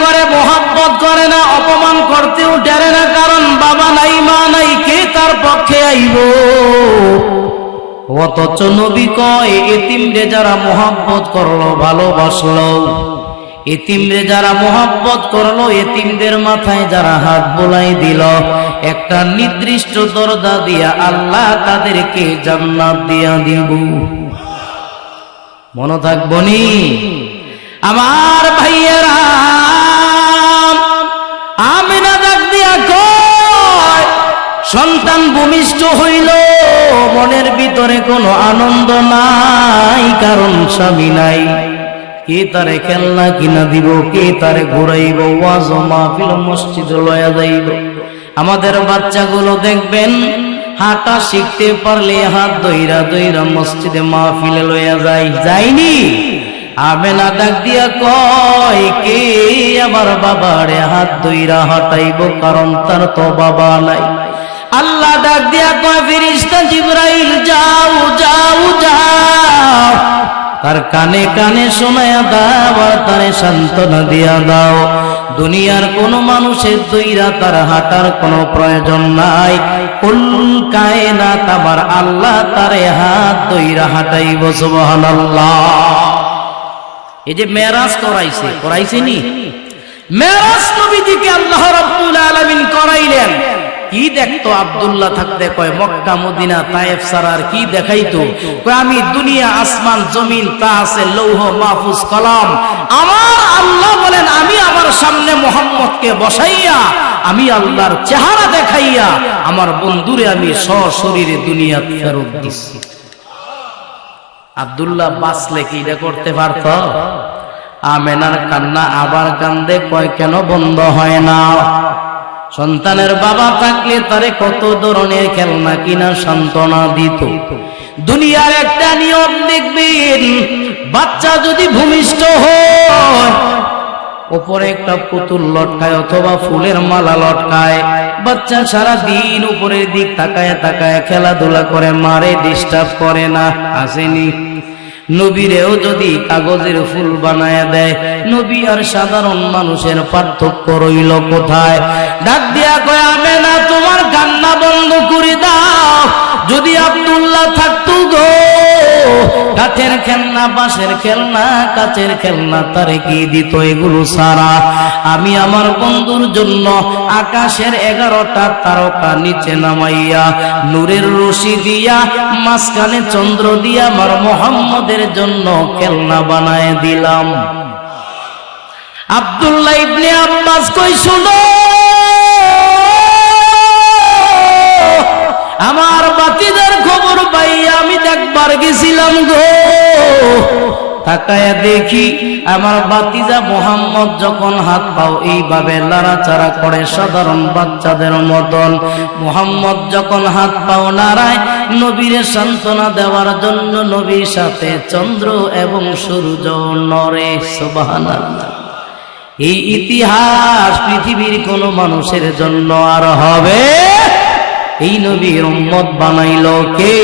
করে, মোহাব্বত করে না, অপমান করতেও ডেরে না, কারণ বাবা নাই, মা নাই, কে তার পক্ষে আইব? অথচ নবী কয়, এতিমরে যারা মোহাব্বত করল, ভালোবাসলো। এতিমরে যারা মোহাব্বত করল, এতিমদের মাথায় যারা হাত বোলাই দিল, একটা নির্দিষ্ট দরজা দিয়া আল্লাহ তাদেরকে জান্নাত দিয়া দিব। মনে থাকব নি? আমার ভাইয়েরা সন্তান ভূমিষ্ঠ হইল, মনের ভিতরে কোনো আনন্দ নাই, কারণ স্বামী নাই। কে তারে খেলনা কিনা দিব, কে তারে ঘুরাইব, ওয়াজ মাহফিল মসজিদ লয়া যাইব। আমাদের বাচ্চাগুলো দেখবেন, হাঁটা শিখতে পারলে হাত দইরা দইরা মসজিদে মাহফিলে লয়া যাই যাইনি? আমেনা ডাক দিয়া কয়, কে আবার বাবারে হাত দইরা হাঁটাইব? কারণ তার তো বাবা নাই। আল্লাহ ডাক দিয়া কয় ফিরিস্তা জিব্রাইল, যাও যাও যাও। তার কানে কানে শোনায়া দাও আর তারে সান্ত্বনা দিয়া দাও। দুনিয়ার কোন মানুষের দইরা তার হাঁটার কোনো প্রয়োজন নাই। কুল কায়নাত, আমার আল্লাহ তারে হাত দইরা হাঁটাইব, সুবহানাল্লাহ। এই যে মেরাজ করাইছে করাইছে নি মেরাজ নবীজিকে আল্লাহ রাব্বুল আলামিন করাইলেন। কি দেখতো আব্দুল্লাহ থাকতে? কয়, মক্কা, মদিনা, তায়েফ সারার কি দেখাইতো? কয়, আমি দুনিয়া, আসমান, জমিন, তা আছে, লৌহ, মাহফুজ, কলম। আমার আল্লাহ বলেন, আমি আমার সামনে মোহাম্মদকে বসাইয়া, আমি আল্লাহর চেহারা দেখাইয়া, আমার বন্ধুরে আমি সশরীরে দুনিয়া ফেরত দিচ্ছি আব্দুল্লাহ বাঁচলে কি এটা করতে পারত? আমেনার কান্না আবার কান্দে, কয়, কেন বন্ধ হয় না? সন্তানের বাবা থাকলে তারে কত ধরনের খেলনা কিনা সান্ত্বনা দিত। দুনিয়ার একটা নিয়ম দেখবেন, বাচ্চা যদি ভূমিষ্ঠ হয় উপরে একটা পুতুল লটকায় অথবা ফুলের মালা লটকায়, বাচ্চা সারা দিন উপরের দিক তাকায় তাকায় খেলাধুলা করে, মারে ডিস্টার্ব করে না, আসেনি। নবীরেও যদি কাগজের ফুল বানায় দেয়, নবী আর সাধারণ মানুষের পার্থক্য রইল কোথায়? ডাক দিয়া কয় না তোমার কান্না বন্ধ করে দাও। যদি আব্দুল্লাহ থাক কাঠের খেলনা, বাঁশের খেলনা, কাচের খেলনা, তারে কি দিত এগুলো সারা? আমি আমার বন্ধুর জন্য আকাশের এগারোটা তারকা নিচে নামাইয়া, নূরের রশি দিয়া, মাঝখানে চন্দ্র দিয়া আমার মোহাম্মদের জন্য খেলনা বানায় দিলাম। আব্দুল্লাহ ইবনে আব্বাস কই, শুনো, আমার বাতিদের পাই আমি গেছিলাম গো। দেখি আমার বাতিজা মোহাম্মদ যখন হাত পাও, এইভাবে করে সাধারণ বাচ্চাদের মতন। মোহাম্মদ যখন হাত পাও নাড়ায়, নবীরে সান্ত্বনা দেওয়ার জন্য নবীর সাথে চন্দ্র এবং সূর্য নরে সুবহানাল্লাহ। এই ইতিহাস পৃথিবীর কোন মানুষের জন্য আর হবে এই নবীর উম্মত বানাইল কে?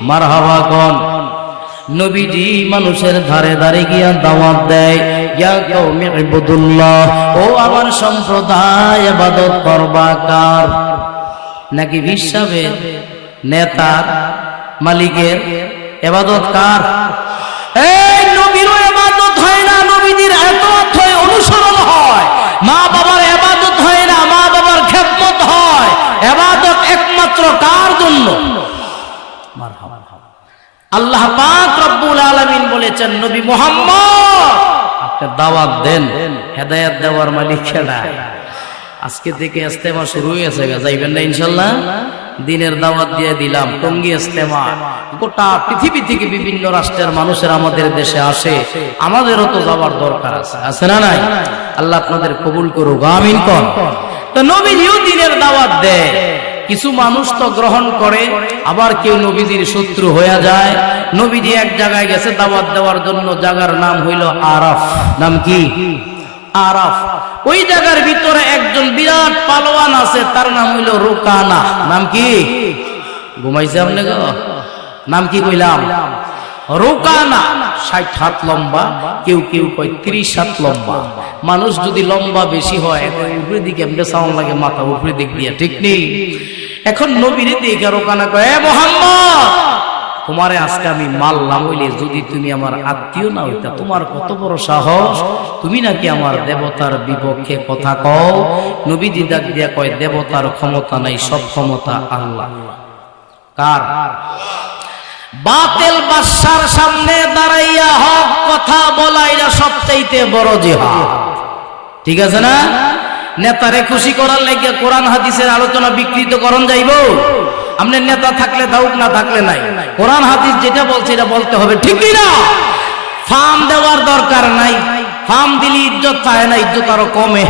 মারহাবা কন। নবীজি মানুষের ধারে ধারে গিয়া দাওয়াত দেয় ও আমার সম্প্রদায়, ইবাদত করবা কার? নাকি বিশ্বাবের নেতার মালিকের এবাদত কার? একমাত্র কার জন্য? আল্লাহ পাক রব্বুল আলামিন বলেছেন, নবী মুহাম্মদ! আপনি দাওয়াত দেন, হেদায়েত দেওয়ার মালিক কেডা আজকে থেকে ইস্তেমা শুরু হয়েছে যাইবেন না ইনশাল্লাহ? দিনের দাওয়াত দিয়ে দিলাম, টঙ্গি ইস্তেমা। গোটা পৃথিবী থেকে বিভিন্ন রাষ্ট্রের মানুষের আমাদের দেশে আসে, আমাদেরও তো যাওয়ার দরকার আছে। আছে না নাই? আল্লাহ আপনাদের কবুল করুক, আমিন কর। তো নবীজিও দিনের দাওয়াত দেয় কিছু মানুষ তো গ্রহণ করে, আবার কেউ নবীজির শত্রু হয়ে যায়। নবীজি এক জায়গায় গেছে, দাওয়াত দেওয়ার জন্য জায়গার নাম হইল আরাফ। নাম কি? আরাফ। ওই জায়গার ভিতরে একজন বিরাট পালোয়ান আছে, তার নাম হইল রোকানা। নাম কি? ঘুমাইছে আপনি নাম কি কইলাম? রোকানা। ষাট হাত লম্বা, কেউ কেউ কয় ত্রিশ হাত লম্বা। মানুষ যদি লম্বা বেশি হয় উপরে দিকে, এমনি সাউন্ড লাগে, মাথা উপরে দিক দিয়ে, ঠিক নেই? এখন নবীরে দিকে রোকানা কয় মোহাম্মদ, তোমারে আজকে আমি মারলাম হইলে যদি তুমি আমার আত্মীয় না হইতা, তোমার কত বড় সাহস? তুমি নাকি আমার দেবতার বিপক্ষে কথা কও? নবীজি ডাক দিয়া কয়, দেবতার ক্ষমতা নাই, সব ক্ষমতা আল্লাহ। কার? বাতেল বাদশার সামনে দাঁড়াইয়া হক কথা বলা এটা সবচাইতে বড় জিহাদ। ঠিক আছে না? নেতারে খুশি করার লাগিয়া কোরআন হাদিসের আলোচনা বিকৃত করণ যাইব? আপনার নেতা থাকলে দাউক, না থাকলে নাই। কোরআন হাদিস যেটা বলছে, এটা বলতে হবে, ঠিক না? ফার্ম দেওয়ার দরকার নাই। ফার্ম দিলে ইজ্জত চায় না, ইজ্জত আরও কমে।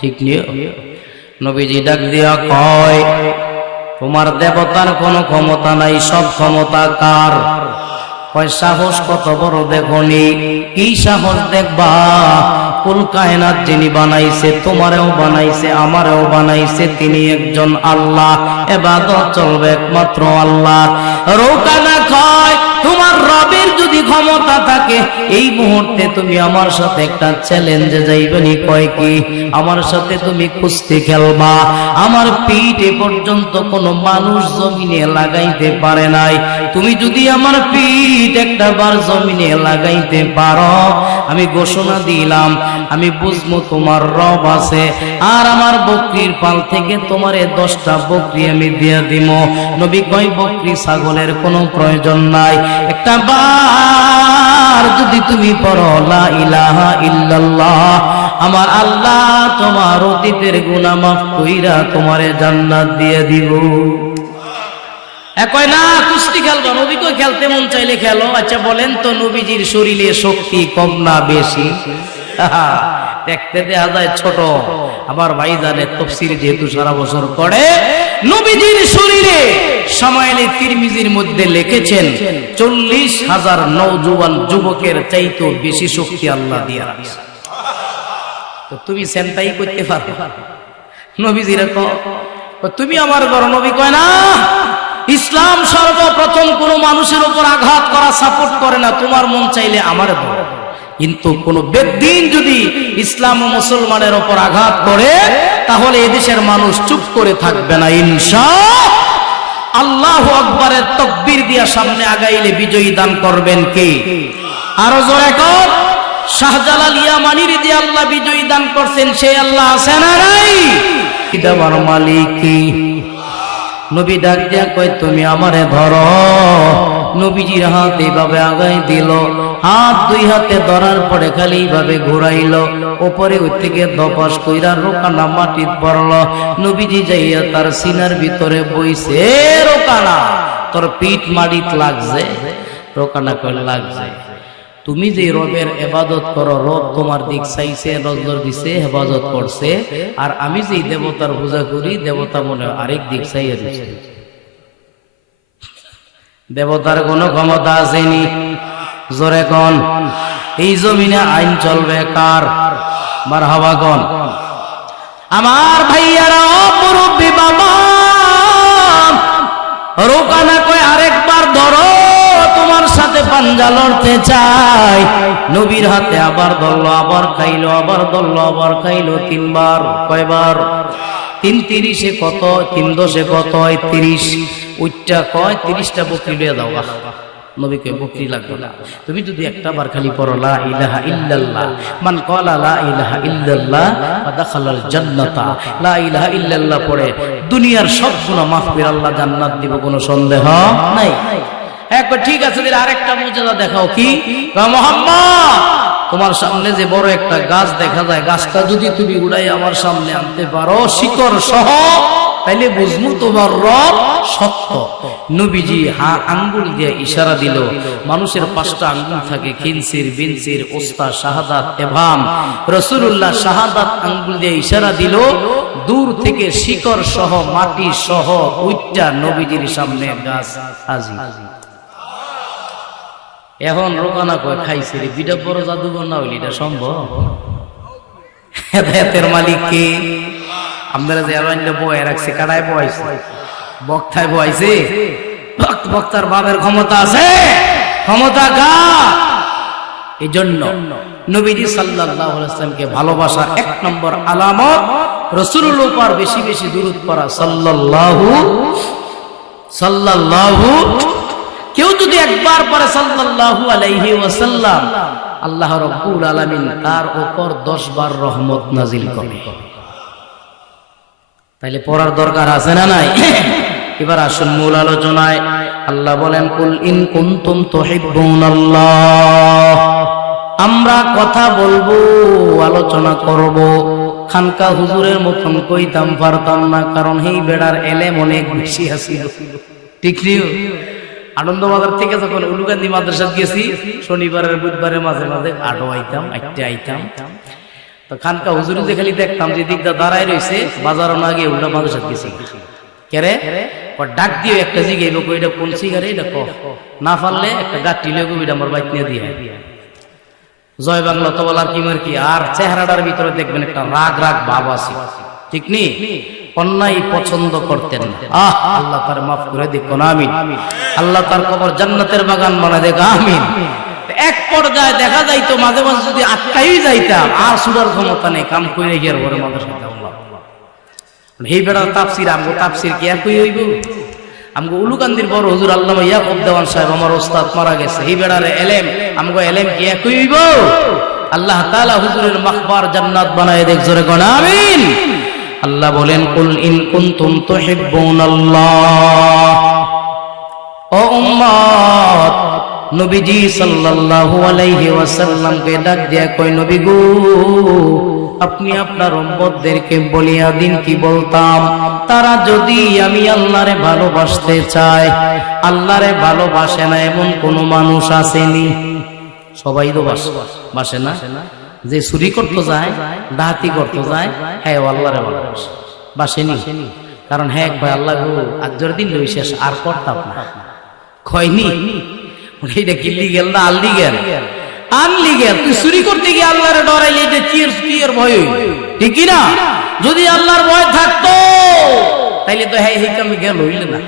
ঠিক নিয়ে নবীজি ডাক দিয়া কয়, তোমার দেবতার কোনো ক্ষমতা নাই, সব ক্ষমতা কার? কয় সাহস কত বড় দেখনি কি সাহস দেখবা? কুল কায়নাত যিনি বানাইছে, তোমারেও বানাইছে, আমারেও বানাইছে, তিনি একজন আল্লাহ। এবাদত চলবে একমাত্র আল্লাহ। রৌকানা কয় তোমার রবের যদি ক্ষমতা থাকে, এই মুহূর্তে তুমি আমার সাথে একটা চ্যালেঞ্জে যাইবেনি, কয় কি? আমার সাথে তুমি কুস্তি খেলবা। আমার পিঠ এ পর্যন্ত কোনো মানুষ জমিনে লাগাইতে পারে নাই। তুমি যদি আমার পিঠ একটা বার জমিনে লাগাইতে পারো, আমি ঘোষণা দিলাম, আমি বুঝব তোমার রব আছে। আর আমার বকরির পাল থেকে তোমার দশটা বকরি আমি দিয়ে দিব নবী কয়, বকরি ছাগলের কোনো প্রয়োজন নাই। একটা বার যদি তুমি ইলাহা ইল্লাল্লাহ, আমার আল্লাহ তোমার অতীতের গুনাহ মাফ কইরা তোমারে জান্নাত দিয়ে দিব। না, কুস্তি খেলতে মন চাইলে খেলো? আচ্ছা বলেন তো, নবীজির শরীরে শক্তি কম না বেশি? দেখতে দেখা যায় ছোট। আমার ভাই জানে তফসির যেহেতু সারা বছর করে নবীজির শরীরে তিরমিজির মধ্যে লিখেছেন, চল্লিশ হাজার নৌজুয়ান যুবকের চাইতো বেশি শক্তি আল্লাহ রাখছে। তুমি সেন্টাই করতে পারো। তুমি আমার ঘর, নবী কয় না, ইসলাম সর্বপ্রথম কোন মানুষের উপর আঘাত করা, সাপোর্ট করে না, তোমার মন চাইলে আমার কিন্তু কোন বেদিন যদি ইসলাম মুসলমানের ওপর আঘাত করে, তাহলে এদেশের মানুষ চুপ করে থাকবে না, ইনশা আল্লাহ আকবরের তকবির দিয়া সামনে আগাইলে বিজয়ী দান করবেন কে? আরও জোরে কর। শাহজালাল ইয়ামানির যে আল্লাহ বিজয়ী দান করছেন সেই আল্লাহ আছে না নাই? দেওয়ার মালিক? নবী ডাক দিয়া কয়, তুমি আমারে ধরো। নবীজির হাত এইভাবে আগাই দিল। হাত দুই হাতে ধরার পরে খালি এইভাবে ঘুরাইল। ওপরে ওই থেকে দপাস কইরা রোকানা মাটিত পড়ল। নবীজি যাইয়া তার সিনার ভিতরে বইছে রোকানা, তোর পিঠ মাটিত লাগছে? রোকানা কই লাগছে। তুমি যে রবের এবাদত করো, রব তোমার দিক চাইছে, নজর দিছে, হেফাজত করছে। আর আমি যে দেবতার পূজা করি, দেবতা মনে আরেক দিক চাইয়ে দিচ্ছে দেবতার কোনো ক্ষমতা আসেনি। জোরে কন, এই জমিনে আইন চলবে কার? হাওয়া কন। আমার ভাইয়ারা অপরূপী বাবা রোকানা কয় আরেকবার ধরো, তোমার সাথে পাঞ্জা লড়তে চাই। নবীর হাতে আবার ধরলো, আবার খাইলো, আবার ধরলো, আবার খাইলো তিনবার, কয়বার? তিন তিরিশে কত, তিন দশে কত তিরিশ? উইটা কয়, তিরিশটা বকরি লিয়ে দাও। নবীকে বকরি লাগবে না। তুমি যদি একটা বার খালি পড়ো, লা ইলাহা ইল্লাল্লাহ, মান ক্বালা লা ইলাহা ইল্লাল্লাহ, ফাদাখালাল জান্নাতা। লা ইলাহা ইল্লাল্লাহ পড়ে, দুনিয়ার সব গুনাহ মাফ করে আল্লাহ জান্নাত দিব, কোনো সন্দেহ নাই। একবার ঠিক আছে দিলে আরেকটা মর্যাদা দেখাও কি? মোহাম্মদ, তোমার সামনে যে বড় একটা গাছ দেখা যায়, গাছটা যদি তুমি উড়াই আমার সামনে আনতে পারো, শিকড় সহ তাইলে বুঝমু তোমার রব সত্য। নবীজি হা আঙ্গুল দিয়ে ইশারা দিল, মানুষের পাঁচটা আঙ্গুল থাকে, খিনসির, বিনসির ওস্তা শাহাদাত, এভাম। রসুল্লাহ শাহাদাত আঙ্গুল দিয়ে ইশারা দিল, দূর থেকে শিকড় সহ, মাটি সহ উইটা নবীজির সামনে গাছ হাজির এখন রোকানা কয়, খাইছে রে, বিটা বড় জাদুঘর না হইলে এটা সম্ভব? হেদায়তের মালিক কে? আপনারা যে আরও বয়ে রাখছে কাটায় বয়ছে, বক্তায় বয়ছে বক্ত বক্তার বাবের ক্ষমতা আছে, ক্ষমতা কার? এই জন্য নবীজি সাল্লামকে ভালোবাসার এক নম্বর আলামত রসুলুল উপর বেশি বেশি দূরত পড়া সাল্লাল্লাহু সাল্লাল্লাহু, কেউ যদি একবার পরে সাল্লাল্লাহু আলাইহি ওয়াসাল্লাম, আল্লাহ রাব্বুল আলামিন তার উপর 10 বার রহমত নাজিল করে। তাইলে পড়ার দরকার আছে না নাই? এবার আসুন মূল আলোচনায়। আল্লাহ বলেন, কুল ইন কুনতুম তুহিব্বুনাল্লাহ। আমরা কথা বলব, আলোচনা করব। খানকা হুজুরের মতন কইতাম, পারতাম না, কারণ এই বেড়ার এলেম অনেক বেশি আছিল। ঠিক আনন্দবাজার থেকে যখন উলুগান্ধী মাদ্রাসা গেছি, শনিবারের, বুধবারের মাঝে মাঝে আডো আইতাম আইতে আইতাম। তো খানকা হুজুরি যে খালি দেখতাম যে দিকটা দাঁড়ায় রয়েছে বাজারও না গিয়ে উল্টা মাদ্রাসা গেছি। কেরে ডাক দিয়ে একটা জিগে লোক এটা কোন সিগারে? এটা ক? না পারলে একটা গাঠি লেগো এটা আমার বাইক নিয়ে দিয়ে। জয় বাংলা তো কি মার কি? আর চেহারাটার ভিতরে দেখবেন একটা রাগ রাগ ভাব আছে। ঠিক নি? অন্যায় পছন্দ করতেন আহ, আল্লাহ তার মাফ করে না আমিন। আল্লাহ তার কবর জান্নাতের বাগান বানা দেখ আমিন। এক পর্যায়ে দেখা যাইতো মাঝে মাঝে যদি আটকাই যাইতাম, আর সুরার ক্ষমতা নেই, কাম করে গিয়ে মাঝে সাথে এই বেড়ার তাপসির আমগো তাপসির কি একই হইব? আমগো উলুকান্দির বড় হুজুর আল্লাহ ইয়াকুব দেওয়ান সাহেব আমার ওস্তাদ মারা গেছে। এই বেড়ার এলেম, আমগো এলেম কি একই হইব? আল্লাহ তাআলা হুজুরের মাখবার জান্নাত বানায় দেখ, জোরে আমিন। আল্লাহ বলেন, কুল ইন কুনতুম তুহিব্বুনাল্লাহ। ও উম্মত নবীজি সাল্লাল্লাহু আলাইহি ওয়াসাল্লামকে ডাক দিয়া কই নবী গো আপনি আপনার উম্মতদেরকে বলিয়া দিন কি বলতাম? তারা যদি আমি আল্লাহরে ভালোবাসতে চায়, আল্লাহরে ভালোবাসে না এমন কোন মানুষ আসেনি। সবাই তো বাসে না? যে চুরি করতে যায় ডাহাতি করতে যায় হ্যাঁ আল্লাহরে ভালোবাসে। বাসেনি? কারণ হ্যাঁ ভাই, আল্লাহ আজর দিন শেষ আর করতাম না খয়নি এটা কিল্লি গেল না আল্লি গেল আনলি গেল তুই চুরি করতে গিয়ে আল্লাহরে ডরাইলে, এটা কি কি এর ভয়? ঠিক না যদি আল্লাহর ভয় থাকতো, তাইলে তো হ্যাঁ এই কামে গেল, হইলে না।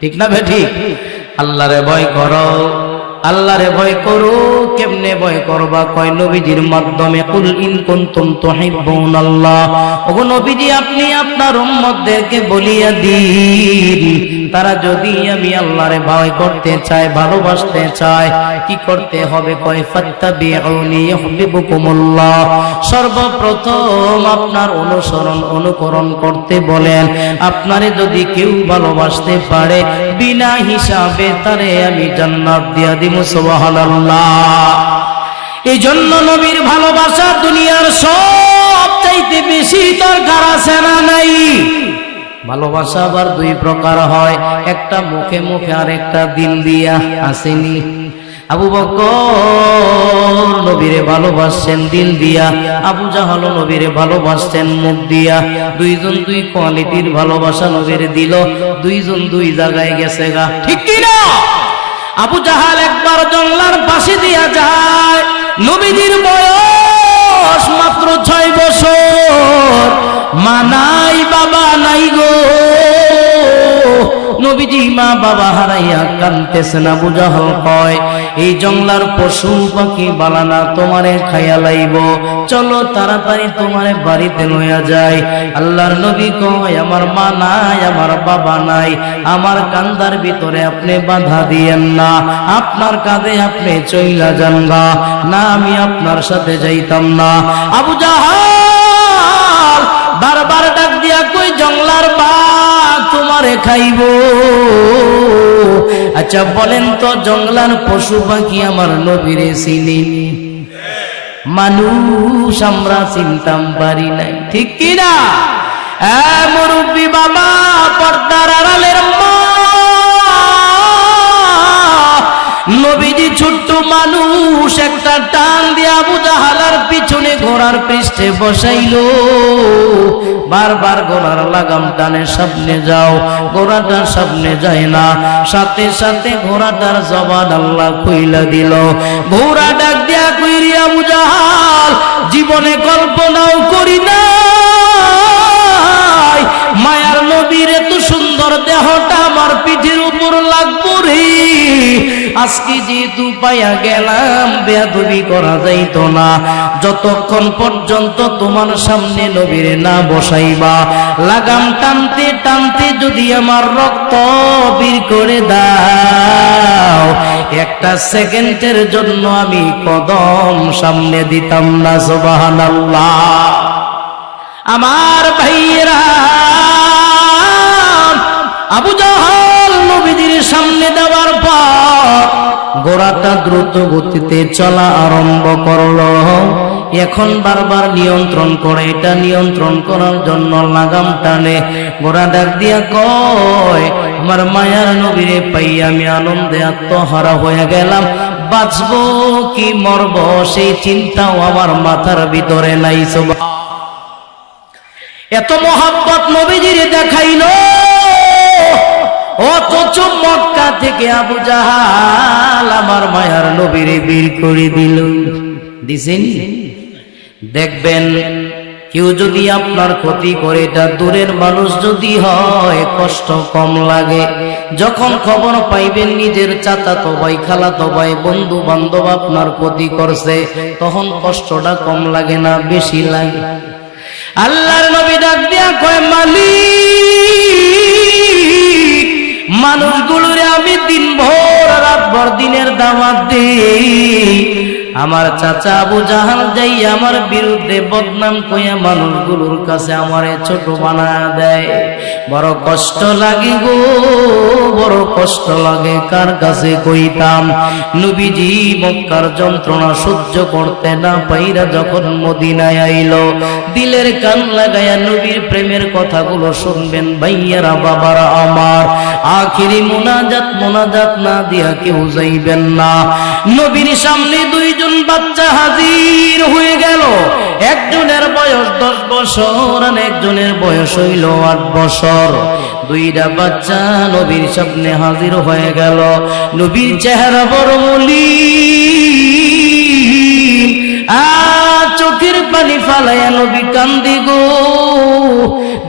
ঠিক না বে ঠিক? আল্লাহরে ভয় করো, আল্লাহরে ভয় করো, কেমনে ভয় করবা? কয়, নবীজির মাধ্যমে, কুল ইন কুনতুম তুহিব্বুনাল্লাহ। ওগো নবীজি, আপনি আপনার উম্মতদেরকে বলিয়া দিন। তারা যদি আমি আল্লাহরে ভয় করতে চায় ভালোবাসতে চায় কি করতে হবে? কয়, ফাত্তাবিউনি ইউহিব্বুকুমুল্লাহ। সর্বপ্রথম আপনার অনুসরণ, অনুকরণ করতে বলেন, আপনারে যদি কেউ ভালোবাসতে পারে, বিনা হিসাবে তারে আমি জান্নাত দিয়া দিব সুবহানাল্লাহ। এই জন্য নবীর ভালোবাসা দুনিয়ার সব চাইতে বেশি দরকার আছে না নাই? ভালোবাসা আবার দুই প্রকার হয়। একটা মুখে মুখে আর একটা দিল দিয়া আসেনি। আবু বকর নবীরে ভালোবাসছেন দিল দিয়া। আবু জাহাল নবীরে ভালোবাসছেন মুখ দিয়া। দুইজন দুই কোয়ালিটির ভালোবাসা নবীরে দিল। দুইজন দুই জায়গায় গেছে গা। ঠিক কিনা আবু জাহাল একবার জঙ্গলার পাশে দিয়া যায়। নবীজির বয়স মাত্র ছয় বছর। মা নাই বাবা নাই গো। নবীজি মা বাবা হারাইয়া কানতেছে না বুঝাহল কয়, এই জঙ্গলার পশু পাখি বালানা তোমারে খাইয়া লাইব। চলো তাড়াতাড়ি তোমারে বাড়িতে লইয়া যায় আল্লাহর নবী কয়, আমার মা নাই, আমার বাবা নাই। আমার কান্দার ভিতরে আপনি বাধা দিয়েন না। আপনার কাঁধে আপনি চইলা যান না, আমি আপনার সাথে যাইতাম না। আবু জাহাল কই বাঘ তোমারে খাইব। আচ্ছা বলেন তো জংলার পশু পাখি আমার নবীরে চিনি? মানুষ আমরা চিনতাম, পারি নাই। ঠিক কিনা? মুরব্বী বাবা, পর্দার আড়ালের মা নবীজি ছোট্ট মানুষ, একটা টান দিয়া আবু জাহালার পিছনে ঘোড়ার পৃষ্ঠে বসাইলো। বারবার ঘোড়ার লাগাম টানে, সামনে যাও, ঘোড়াটা সামনে যায় না। সাথে সাথে ঘোড়াটার জবান আল্লাহ কইলা দিল। ঘোড়া ডাক দিয়া কইরি, আবু জীবনে কল্পনাও করি না মায়ার নবীর এত সুন্দর দেহটা আমার পিঠের উপর লাগবো আজকে যেহেতু পাইয়া গেলাম, বেয়াদবি করা যাইত না। যতক্ষণ পর্যন্ত তোমার সামনে নবীরে না বসাইবা, লাগাম টানতে টানতে যদি আমার রক্ত বীর করে দাও, একটা সেকেন্ডের জন্য আমি কদম সামনে দিতাম না সুবাহান আমার ভাইয়েরা, আবু জাহাল গোড়াটা দ্রুত গতিতে চলা আরম্ভ করল। এখন বারবার নিয়ন্ত্রণ করে, এটা নিয়ন্ত্রণ করার জন্য লাগাম টানে। গোড়া ডাক দিয়া কয়, আমার মায়ার নবীরে পাই, আমি আনন্দে আত্মহারা হয়ে গেলাম। বাঁচবো কি মরব সেই চিন্তাও আমার মাথার ভিতরে নাই সবা এত মহাব্বত নবীজির দেখাইল। অথচ মক্কা থেকে আবু জাহাল আমার মায়ার নবীরে বীর করে দিল। দিছেন? দেখবেন, কেউ যদি আপনার ক্ষতি করে, এটা দূরের মানুষ যদি হয়, কষ্ট কম লাগে। যখন খবর পাইবেন, নিজের চাচা তো ভাই খালা তো ভাই বন্ধু বান্ধব আপনার ক্ষতি করছে, তখন কষ্টটা কম লাগে না, বেশি লাগে। আল্লাহর নবী ডাক দিয়া কয়, মালিক মানুষগুলোরে আমি দিন ভোর রাত ভর দিনের দাওয়াত দিই। আমার চাচা আবু জাহাল যাই আমার বিরুদ্ধে বদনাম কইয়া মানুষগুলোর কাছে আমারে ছোট বানা দেয়। বড় কষ্ট লাগে গো, বড় কষ্ট লাগে, কার কাছে কইতাম? নবীজি মক্কার যন্ত্রণা সহ্য করতে না পাইরা যখন মদিনায় আইলো, দিলের কান লাগায়া নবীর প্রেমের কথাগুলো শুনবেন ভাইয়ারা, বাবারা আমার। আখিরি মোনাজাত মোনাজাত না দিয়া কেউ যাইবেন না। নবীর সামনে দুইজন বাচ্চা হাজির হয়ে গেল। একজনের বয়স দশ বছর আর একজনের বয়স হইল আট বছর। দুইটা বাচ্চা নবীর সামনে হাজির হয়ে গেল। নবীর চেহারা বড় মলিন। আ চোখের পানি ফালাইয়া নবী কান্দি গো।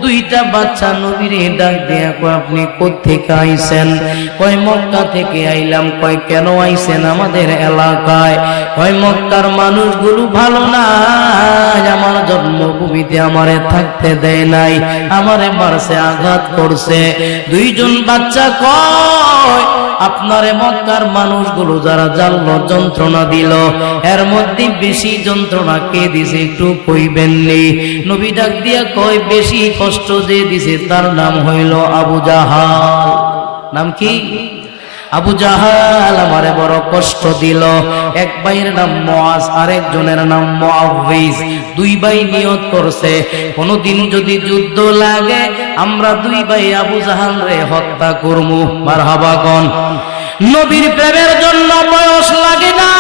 দুইটা বাচ্চা নবীরে ডাক দিয়া কয়, আপনি কোথেকে আইছেন? কয়, মক্কা থেকে আইলাম। কয়, কেন আইছেন আমাদের এলাকায়? কয়, মক্কার মানুষগুলো ভালো না আমার জন্মভূমিতে আমারে থাকতে দেয় নাই। আমারে মারছে, আঘাত করছে। দুইজন বাচ্চা কয় আপনারে মক্কার মানুষগুলো যারা জানলো যন্ত্রণা দিল। এর মধ্যে বেশি যন্ত্রণা কে দিছে একটু কইবেননি নবী ডাক দিয়া কয়, বেশি কষ্ট যে দিছে, তার নাম হইল আবু জাহাল। নাম কি? আবু জাহাল আমারে বড় কষ্ট দিল। এক ভাইয়ের নাম মুআজ আরেকজনের নাম মুআউযিজ দুই ভাই নিয়ত করছে, কোনদিন যদি যুদ্ধ লাগে, আমরা দুই ভাই আবু জাহাল রে হত্যা করমু। মারহাবা কোন নবীর প্রেমের জন্য বয়স লাগে না,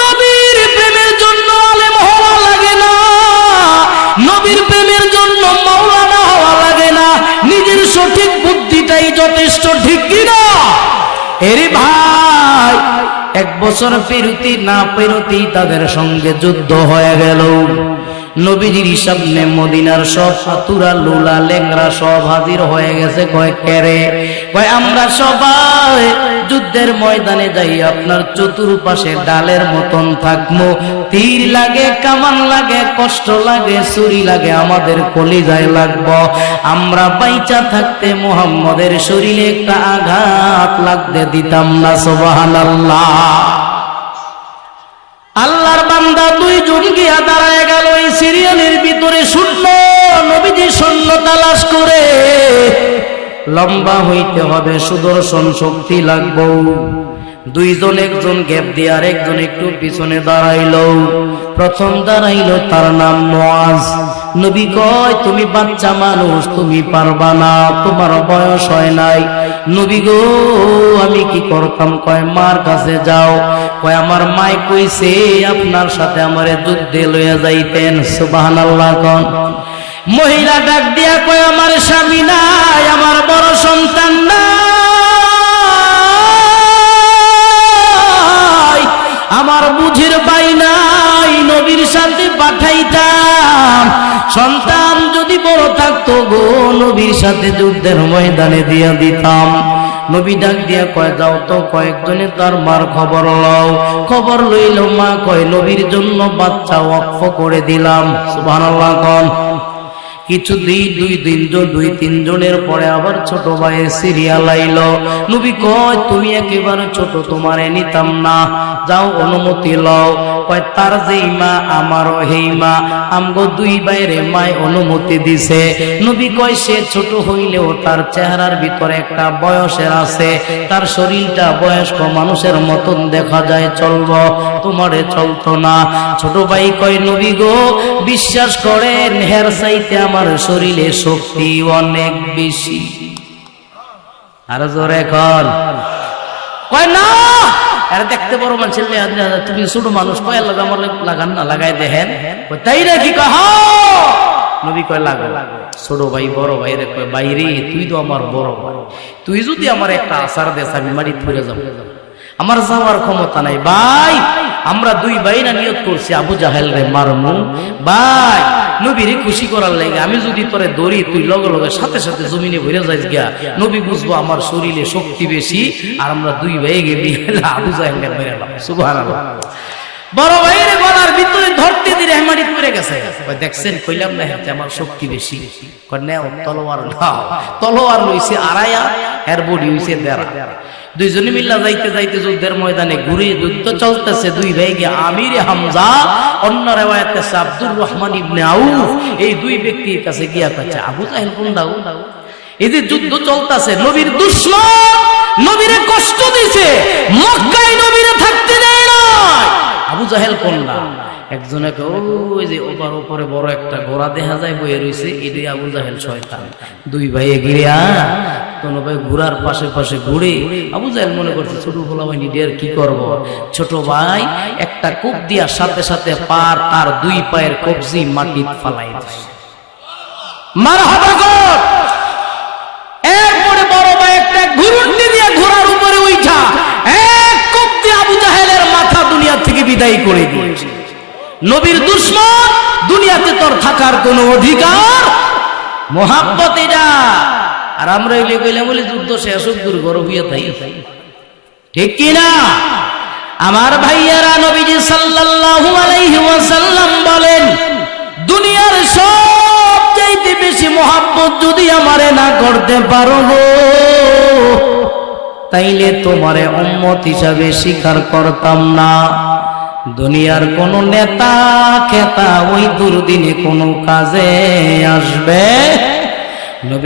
নবীর প্রেমের জন্য আলেম হওয়া লাগে না, নবীর প্রেমের জন্য মাওলানা হওয়া লাগে না। নিজের সঠিক বুদ্ধিটাই যথেষ্ট ঠিক কিনা? এরে ভাই এক বছর পেরুতি না পেরুতি তাদের সঙ্গে যুদ্ধ হয়ে গেল। নবীজির সামনে মদিনার সব হাতুরা লুলা লেংরা সব হাজির হয়ে গেছে। কয় কেরে কয়, আমরা সবাই যুদ্ধের ময়দানে যাই, আপনার চতুর্পাশে ডালের মতন থাকব। তীর লাগে, কামান লাগে, কষ্ট লাগে, ছুরি লাগে, আমাদের কলিজায় লাগবো। আমরা বাইচা থাকতে মোহাম্মদের শরীরে একটা আঘাত লাগতে দিতাম না সোবাহান আল্লাহ আল্লাহর বান্দা দুইজন গিয়া দাঁড়ায় গেল, এই সিরিয়ালের ভিতরে শূন্য, নবীজি শূন্য তালাশ করে। লম্বা হইতে হবে, সুদর্শন শক্তি লাগবো। দুইজন একজন গ্যাপ দিয়ে আর একজন একটু পিছনে দাঁড়াইলো। প্রথম দাঁড়াইল তার নাম মোয়াজ নবী কয়, তুমি বাচ্চা মানুষ, তুমি পারবা না, তোমার বয়স হয় নাই। নবী গো, আমি কি করতাম? কয়, মার কাছে যাও। কয়, আমার মাই কইছে, আপনার সাথে আমারে যুদ্ধে লইয়া যাইতেন। সুবহানাল্লাহ কোন। মহিলা ডাক দিয়া কয়, আমার স্বামী নাই, আমার বড় সন্তান নাই, আমার বুঝির পাই নাই, নবীর সাথে পাঠাইতাম। সন্তান যদি বড় থাকতো গো, নবীর সাথে যুদ্ধের ময়দানে দিয়া দিতাম। নবী ডাক দিয়া কয়, যাও তো কয়েকজনে তার মার খবর লও। খবর লইল মা কয়, নবীর জন্য বাচ্চা ওয়াকফ করে দিলাম। সুবহানাল্লাহ কোন। কিছু দুই তিনজন দুই তিনজনের পরে আবার ছোট ভাইয়ের সিরিয়াল আইল। নবী কয়, তুমি একেবারে ছোট, তোমারে নিতাম না। যাও, অনুমতি লও। কয়, তার যেই মা, আমারও হেই মা। আমগো দুই বাইরে মায় অনুমতি দিছে। নবী কয়, সে ছোট হইলেও তার চেহারার ভিতরে একটা বয়সের আছে। তার শরীরটা বয়স্ক মানুষের মতন দেখা যায়, চলব, তোমারে চলতো না। ছোট ভাই কয়, নবী গো, বিশ্বাস করেন হের চাইতে আমার শরীরে শক্তি অনেক বেশি। আর জোরে কর। কয় দেখতে বড় মানুষের মেয়ে তুমি ছোট মানুষ, কয় লাগা আমার লাগান না, লাগাই দেখেন। তাই নাকি কহ? নবী কয়, লাগো। ছোট ভাই, বড় ভাই রে কয় বাইরে তুই তো আমার বড় ভাই। তুই যদি আমার একটা আসার দেশ, আমি মারি ফিরে যাব। আমার যাওয়ার ক্ষমতা নাই। ভাই আমরা দুই ভাই না নিয়ত করছি, আবু জাহেল রে মারমু। ভাই, নবীরে খুশি করার লাগে আমি যদি তোরে দড়ি তুই লগে লগে সাথে সাথে জমিনে ভরে যাইস গিয়া, নবী বুঝব আমার শরীরে শক্তি বেশি, আর আমরা দুই ভাই গে বিয়ে আবু জাহেল রে মেরে সুবহানাল্লাহ। বড় ভাইয়ের গলার ভিতরে ধরতে দিয়ে রেহমানি পড়ে গেছে। দেখছেন, কইলাম না হেতে আমার শক্তি বেশি। তলোয়ার নাও। তলোয়ার লইছে আড়াইয়া, এর বডি হইছে দেড়া। দুইজনে মিল্লা যাইতে যাইতে যুদ্ধের ময়দানে ঘুরে যুদ্ধ চলতেছে, দুই ভাই গিয়ে আমির হামজা, অন্য রেওয়ায়াতে আব্দুর রহমান ইবনে আউফ। এই দুই ব্যক্তির কাছে গিয়া কাছে আবু কোন দাও? এই যে যুদ্ধ চলতেছে, নবীর দুশ্মন নবীরে কষ্ট দিছে, মক্কায় নবীরে থাকতে দেয় না আবু জাহেল কন্যা একজনে ওই যে ওপার বড় একটা ঘোড়া দেখা যায় এটাই আবু জাহেল শয়তান। দুই ভাই ঘোড়ার পাশে পাশে ঘুরে, আবু জাহেল মনে করছে, ছোট ভাই নিডিয়ার কি করব? ছোট ভাই একটা কোপ দিয়ার সাথে সাথে পার তার দুই পায়ের কবজি মাটি ফালাই এরপরে বড় ভাই একটা ঘুরুন্ডি দিয়ে ঘোড়ার উপরে উঠা এক কোপ দিয়ে আবু জাহেলের মাথা দুনিয়া থেকে বিদায় করে নবীর দুশ্মন, দুনিয়াতে তোর থাকার কোনো অধিকার? মোহাব্বত এটা। আর আমরা এলে কইলে বলি, যুদ্ধ শেষ হোক দুর্গর হইয়া তাই। ঠিক কি না? আমার ভাইয়ারা নবীজি সাল্লাল্লাহু আলাইহি ওয়াসাল্লাম বলেন, দুনিয়ার সবচাইতে বেশি মোহাব্বত যদি আমারে না করতে পারো তাইলে তোমারে উম্মত হিসাবে স্বীকার করতাম না। দুনিয়ার কোন নেতা খেতা ওই দুর্দিনে কোনো কাজে আসবে? নবী